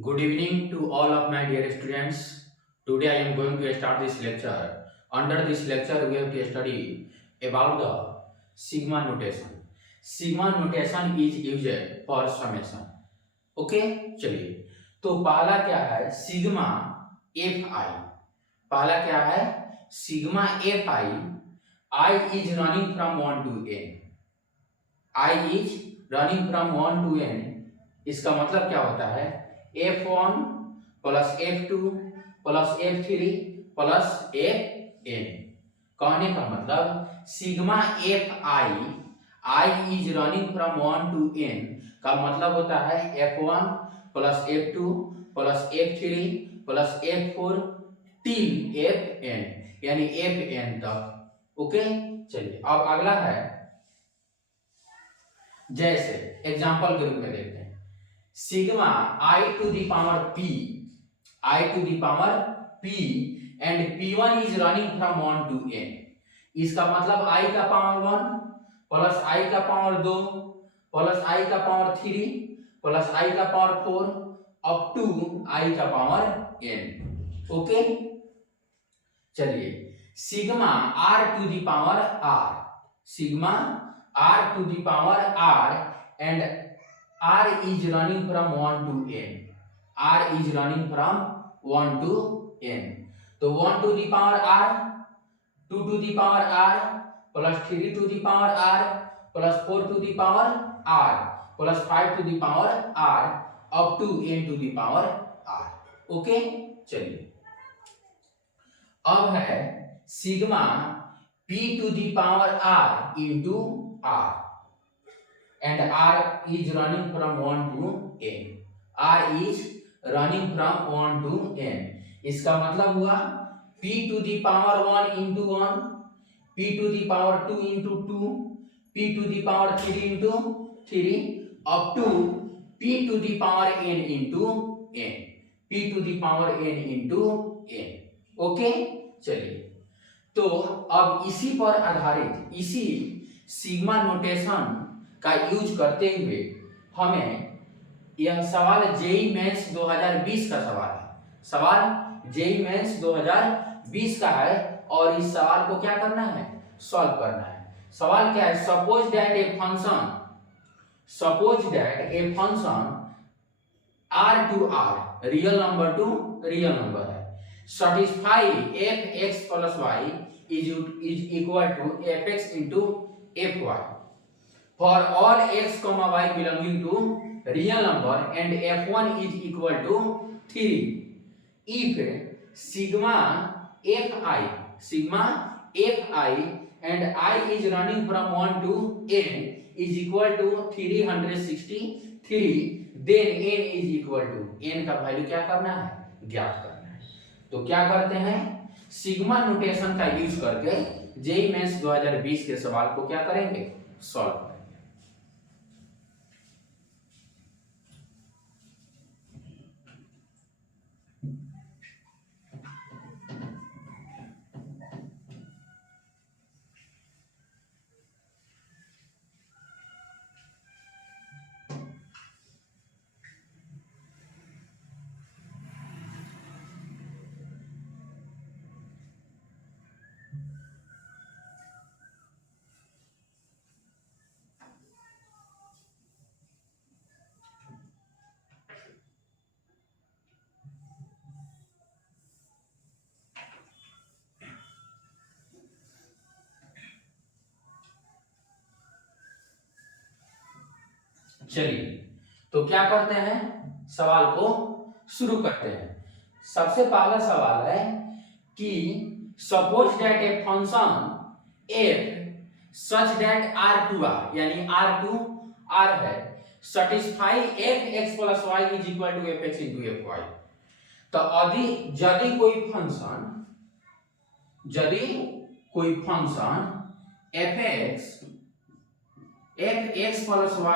Good evening to all of my dear students. Today I am going to start this lecture. Under this lecture, we have to study about the sigma notation. Sigma notation is used for summation. Okay, चलिए तो पहला क्या है sigma F I. पहला क्या है sigma F I. I is running from 1 to n. I is running from 1 to n. इसका मतलब क्या होता है F1 plus F2 plus F3 plus Fn. कहने का मतलब sigma F I is running from 1 to n का मतलब होता है F1 plus F2 plus F3 plus F4 till Fn, यानी Fn तक. ओके, चलिए अब अगला है जैसे एग्जांपल के रूप में देखते हैं sigma I to the power p and p1 is running from 1 to n. इसका मतलब i का पावर 1 प्लस i का पावर 2 प्लस i का पावर 3 प्लस i का पावर 4 अप टू i का पावर n. ओके, चलिए sigma r to the power r, sigma r to the power r and r is running from 1 to n. r is running from 1 to n. तो 1 to the power r, 2 to the power r plus 3 to the power r plus 4 to the power r plus 5 to the power r up to n to the power r. Okay, चलिए अब है sigma p to the power r into r and r is running from 1 to n. r is running from 1 to n. इसका मतलब हुआ p to the power 1 into 1, p to the power 2 into 2, p to the power 3 into 3 up to p to the power n into n, p to the power n into n. Okay, चलिए तो अब इसी पर आधारित इसी sigma notation का use करते हुए हमें यह सवाल जेई मेंस 2020 का सवाल है. सवाल जेई मेंस 2020 का है और इस सवाल को क्या करना है सॉल्व करना है. सवाल क्या है suppose that a function r to r real number two real number है satisfy f(x + y) is equal to f(x * fy) for all x, y belonging to real number and f1 is equal to 3 if sigma fi and I is running from 1 to n is equal to 363, then n is equal to n का value क्या करना है ज्ञात करना है. तो क्या करते हैं सिग्मा नोटेशन का यूज करके जेईई मेंस 2020 के सवाल को क्या करेंगे सॉल्व करेंगे. चलिए तो क्या करते हैं सवाल को शुरू करते हैं. सबसे पहला सवाल है कि suppose that a function f such that r to r यानी r to r है satisfy f(x + y) is equal to f(x * fy. तो यदि कोई function f(x + y)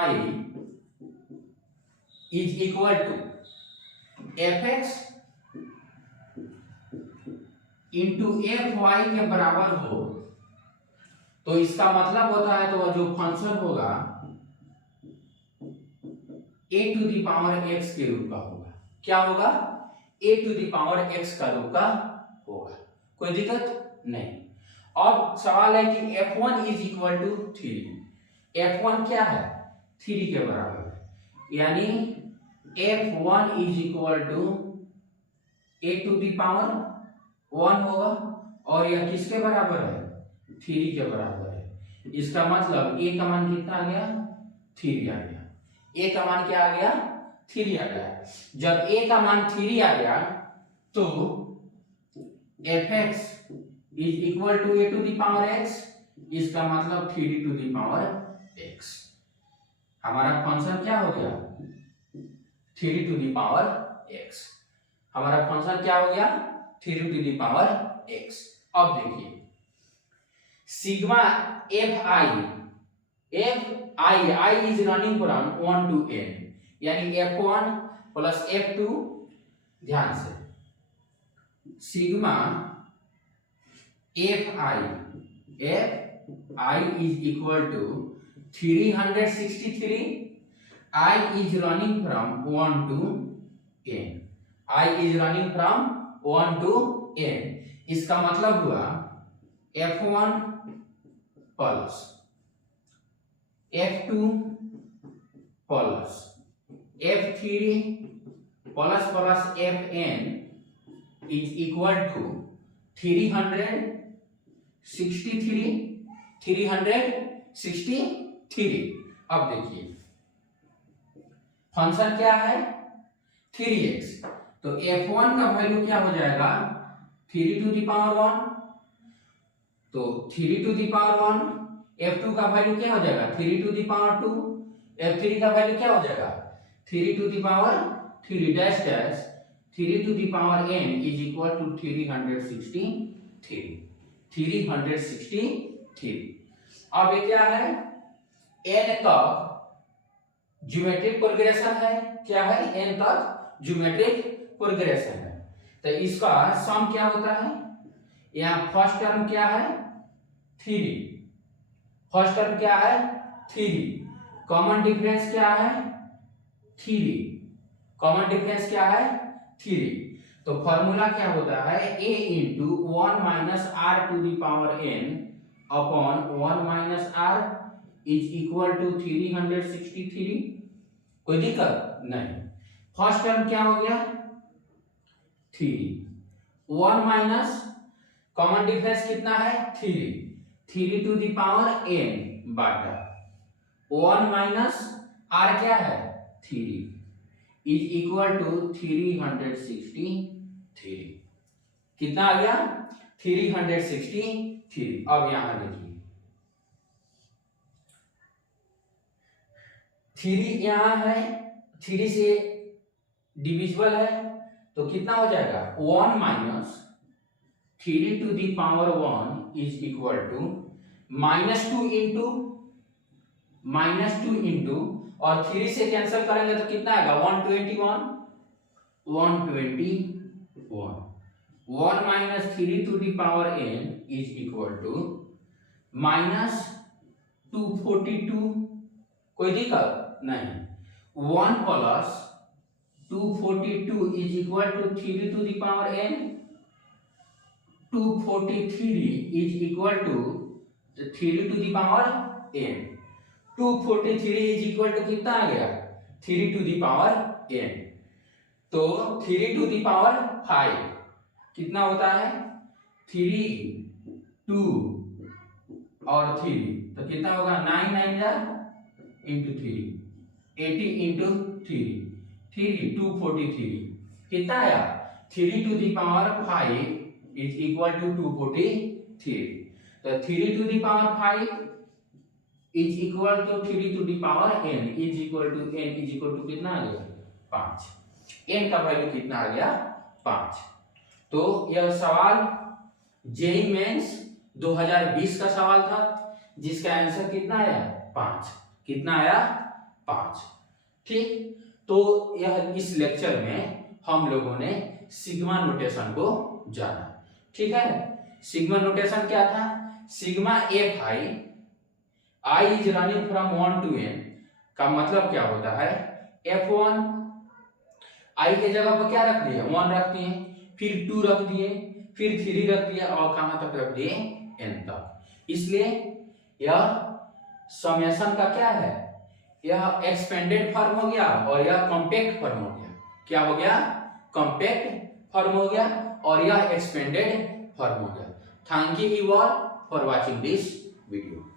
is equal to f(x * fy) के बराबर हो तो इसका मतलब होता है तो वह जो फंक्शन होगा a to the power x के रूप का होगा. क्या होगा, a to the power x का रूप का होगा, कोई दिक्कत नहीं। अब सवाल है कि f1 is equal to 3, f1 क्या है 3 के बराबर है, यानी f1 is equal to a to the power 1 होगा, और यह किसके बराबर है 3 के बराबर है। इसका मतलब a का मान कितना आ गया 3 आ गया, a का मान क्या आ गया 3 आ गया। जब a का मान 3 आ गया तो fx is equal to a to the power x, इसका मतलब 3 टू द पावर x। हमारा फंक्शन क्या हो गया 3 टू द पावर x, हमारा फंक्शन क्या हो गया 3 टू द पावर x। अब देखिए sigma I is running from 1 to n, यानी f1 प्लस f2, ध्यान से sigma fi is equal to 363, I is running from 1 to n, I is running from 1 to n, इसका मतलब हुआ f1 plus f2 plus f3 plus plus fn is equal to 363। अब देखिए function क्या है 3x, तो f1 का value क्या हो जाएगा 3 टू द पावर 1, तो 3 टू द पावर 1, f2 का वैल्यू क्या हो जाएगा 3 टू द पावर 2, f3 का वैल्यू क्या हो जाएगा 3 to the power 3 dash dash 3 to the power n is equal to 363। अब ये क्या है n तक ज्योमेट्रिक प्रोग्रेशन है, क्या है n तक ज्योमेट्रिक प्रोग्रेशन है, तो इसका सम क्या होता है, यहाँ फर्स्ट टर्म क्या है 3, फर्स्ट टर्म क्या है 3, कॉमन डिफरेंस क्या है 3, कॉमन डिफरेंस क्या है 3, तो फॉर्मूला क्या होता है a into 1 minus r to the power n upon 1 minus r is equal to 363। कोई दिक्कत नहीं। फर्स्ट टर्म क्या हो गया 3, 1 माइनस कॉमन डिफरेंस कितना है 3 टू द पावर n बाटा 1 माइनस r क्या है 3 इज इक्वल टू 363। कितना आ गया 363। अब यहां देखिए 3 यहां है, 3 से डिविजिबल है, तो कितना हो जाएगा 1 minus 3 to the power 1 is equal to -2 into और 3 से कैंसिल करेंगे तो कितना आएगा 121 1 minus 3 to the power n is equal to -242। कोई दिक्कत नहीं। 1 plus 242 is equal to 3 to the power n, 243 is equal to 3 to the power n, 243 is equal to कितना आ गया 3 टू द पावर n, तो 3 टू द पावर 5 कितना होता है 3 2 और 3, तो कितना होगा 9 9 जा इंटू 3 80 इंटू 3 243 कितना आया 3 to the power 5 is equal to 243, तो 3 to the power 5 is equal to 3 to the power n is equal to कितना आ गया 5, n का वैल्यू कितना आ गया 5। तो यह सवाल जेईई मेंस 2020 का सवाल था जिसका आंसर कितना आया 5, कितना आया 5। ठीक, तो यह इस लेक्चर में हम लोगों ने सिग्मा नोटेशन को जाना। ठीक है, सिग्मा नोटेशन क्या था, sigma F I is running from 1 to n का मतलब क्या होता है F1 आई के जगह पर क्या रख दिए, 1 रख दिए, फिर 2 रख दिए, फिर 3 रख दिए और कहां तक रख दिए, n तक। इसलिए यह समेशन का क्या है, यह एक्सपेंडेड फॉर्म हो गया और यह कॉम्पैक्ट फॉर्म हो गया। क्या हो गया, कॉम्पैक्ट फॉर्म हो गया और यह एक्सपेंडेड फॉर्म हो गया। Thank you all for watching this video.